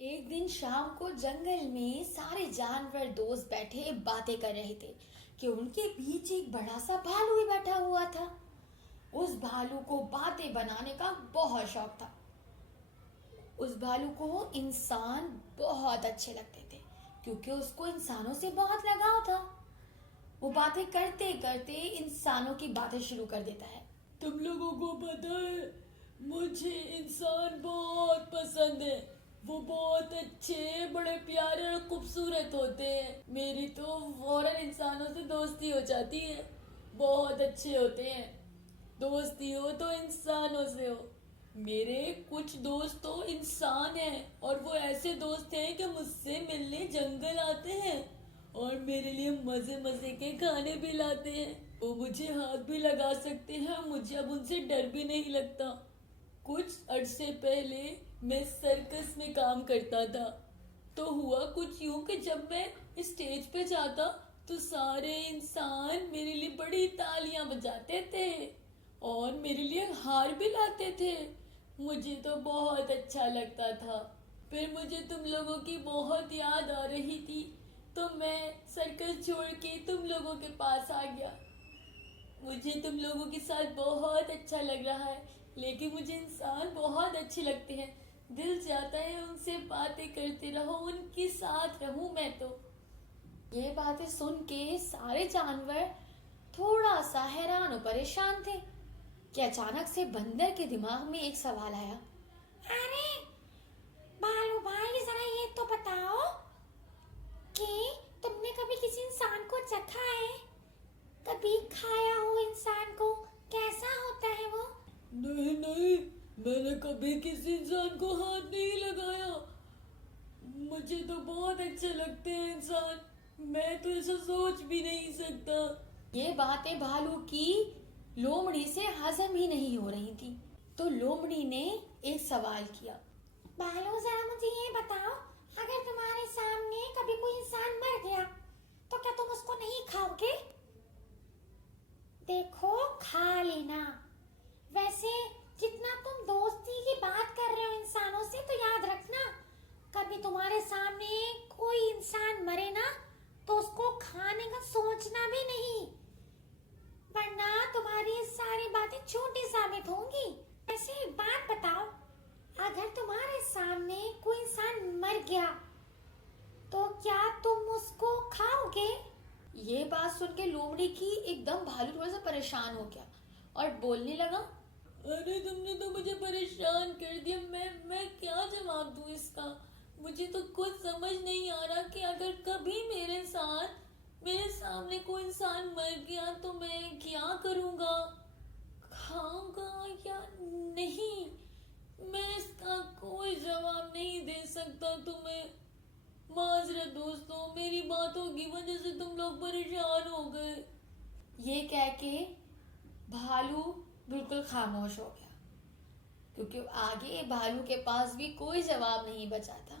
एक दिन शाम को जंगल में सारे जानवर दोस्त बैठे बातें कर रहे थे कि उनके बीच एक बड़ा सा भालू भी बैठा हुआ था। उस भालू को बातें बनाने का बहुत शौक था। उस भालू को इंसान बहुत अच्छे लगते थे क्योंकि उसको इंसानों से बहुत लगाव था। वो बातें करते करते इंसानों की बातें शुरू कर देता है। तुम लोगों को पता है, मुझे इंसान बहुत पसंद है। वो बहुत अच्छे, बड़े प्यारे और खूबसूरत होते हैं। मेरी तो फौरन इंसानों से दोस्ती हो जाती है। बहुत अच्छे होते हैं। दोस्ती हो तो इंसानों से हो। मेरे कुछ दोस्त तो इंसान हैं और वो ऐसे दोस्त हैं कि मुझसे मिलने जंगल आते हैं और मेरे लिए मजे मजे के खाने भी लाते हैं। वो मुझे हाथ भी लगा सकते हैं। मुझे अब उनसे डर भी नहीं लगता। कुछ अरसे पहले मैं सर्कस में काम करता था। तो हुआ कुछ यूं कि जब मैं स्टेज पे जाता तो सारे इंसान मेरे लिए बड़ी तालियां बजाते थे और मेरे लिए हार भी लाते थे। मुझे तो बहुत अच्छा लगता था। फिर मुझे तुम लोगों की बहुत याद आ रही थी तो मैं सर्कस छोड़ के तुम लोगों के पास आ गया। मुझे तुम लोगों के साथ बहुत अच्छा लग रहा है, लेकिन मुझे इंसान बहुत अच्छे लगते हैं। दिल चाहता है उनसे बातें करते रहो, उनके साथ रहूं मैं तो। ये बातें सुन के सारे जानवर थोड़ा सा हैरान और परेशान थे कि अचानक से बंदर के दिमाग में एक सवाल आया। अरे बालू भाई, जरा ये तो बताओ कि तुमने कभी किसी इंसान को चखा है? कभी खाया हो इंसान को? कैसा होता है वो? नहीं नहीं, मैंने कभी किसी इंसान को हाथ नहीं लगाया। मुझे तो बहुत अच्छे लगते हैं इंसान। मैं तो ऐसा सोच भी नहीं सकता। ये बातें भालू की लोमड़ी से हजम ही नहीं हो रही थी। तो लोमड़ी ने एक सवाल किया। बालू, जरा मुझे ये बताओ, अगर तुम्हारे सामने कभी कोई इंसान मर गया तो क्या तुम उसको नहीं खाओगे? देखो, खा लेना। वैसे जितना तुम दोस्ती की बात कर रहे हो इंसानों से, तो याद रखना, कभी तुम्हारे सामने कोई इंसान मरे ना तो उसको खाने का सोचना भी नहीं, वरना तुम्हारी ये सारी बातें झूठी साबित होंगी। ऐसे एक बात बताओ, अगर तुम्हारे सामने कोई इंसान मर गया तो क्या तुम उसको खाओगे? ये बात सुन के लोमड़ी की एकदम भालू थोड़ा सा परेशान हो गया और बोलने लगा। अरे तुमने तो मुझे परेशान कर दिया। मैं क्या जवाब दूं इसका? मुझे तो कुछ समझ नहीं आ रहा कि अगर कभी मेरे सामने कोई इंसान मर गया तो मैं क्या करूंगा? खाऊंगा या नहीं? मैं इसका कोई जवाब नहीं दे सकता तुम्हें। माजरत दोस्तों, मेरी बातों की वजह से तुम लोग परेशान हो गए। ये कह के भालू बिल्कुल खामोश हो गया क्योंकि आगे भालू के पास भी कोई जवाब नहीं बचा था।